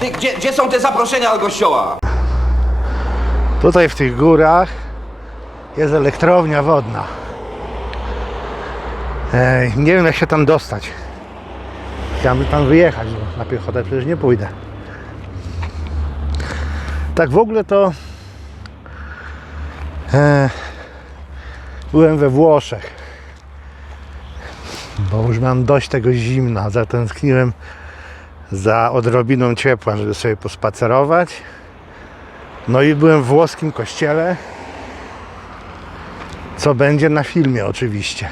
Ty, gdzie, gdzie są te zaproszenia do kościoła? Tutaj w tych górach jest elektrownia wodna. Ej, nie wiem jak się tam dostać. Chciałbym tam wyjechać, bo na piechotę przecież nie pójdę. Tak w ogóle to e, byłem we Włoszech. Bo już mam dość tego zimna. Zatęskniłem za odrobiną ciepła, żeby sobie pospacerować. No i byłem w włoskim kościele, co będzie na filmie oczywiście.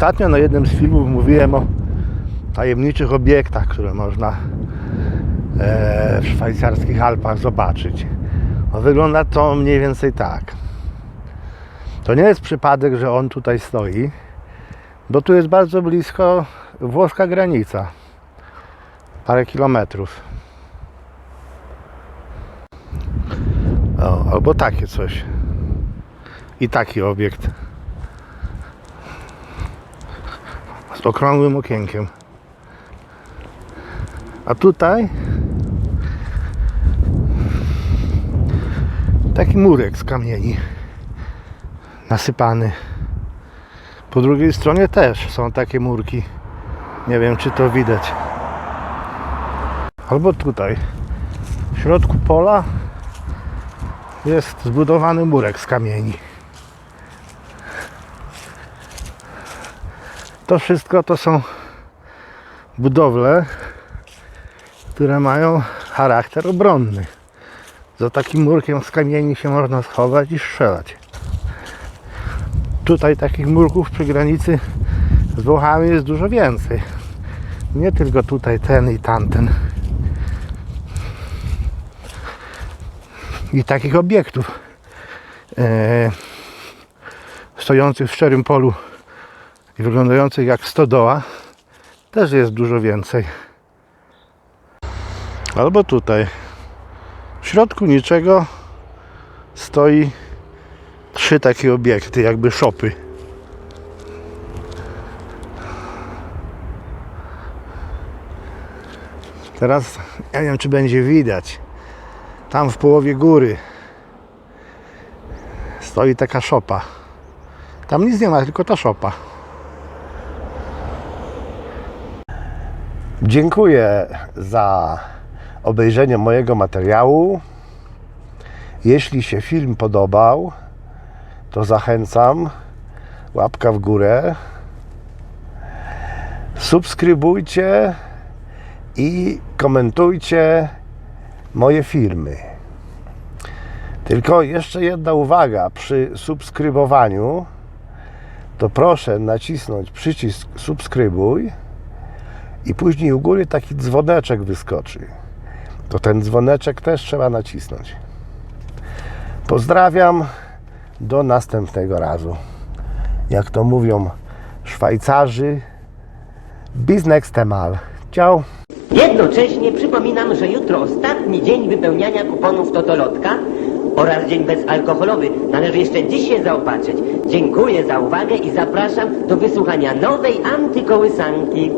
Ostatnio na jednym z filmów mówiłem o tajemniczych obiektach, które można e, w szwajcarskich Alpach zobaczyć. Wygląda to mniej więcej tak. To nie jest przypadek, że on tutaj stoi, bo tu jest bardzo blisko włoska granica. Parę kilometrów. O, albo takie coś. I taki obiekt. Z okrągłym okienkiem. A tutaj taki murek z kamieni nasypany. Po drugiej stronie też są takie murki. Nie wiem, czy to widać. Albo tutaj. W środku pola jest zbudowany murek z kamieni. To wszystko to są budowle, które mają charakter obronny. Za takim murkiem z kamieni się można schować i strzelać. Tutaj takich murków przy granicy z Włochami jest dużo więcej. Nie tylko tutaj ten i tamten. I takich obiektów e, stojących w szczerym polu i wyglądających jak stodoła też jest dużo więcej. Albo tutaj w środku niczego stoi trzy takie obiekty, jakby szopy. Teraz ja nie wiem, czy będzie widać. Tam w połowie góry stoi taka szopa. Tam nic nie ma, tylko ta szopa. Dziękuję za obejrzenie mojego materiału. Jeśli się film podobał, to zachęcam. Łapka w górę. Subskrybujcie i komentujcie moje filmy. Tylko jeszcze jedna uwaga przy subskrybowaniu, to proszę nacisnąć przycisk subskrybuj i później u góry taki dzwoneczek wyskoczy. To ten dzwoneczek też trzeba nacisnąć. Pozdrawiam. Do następnego razu. Jak to mówią Szwajcarzy, bis nächste Mal. Ciao. Jednocześnie przypominam, że jutro ostatni dzień wypełniania kuponów Totolotka oraz dzień bezalkoholowy. Należy jeszcze dziś się zaopatrzyć. Dziękuję za uwagę i zapraszam do wysłuchania nowej antykołysanki.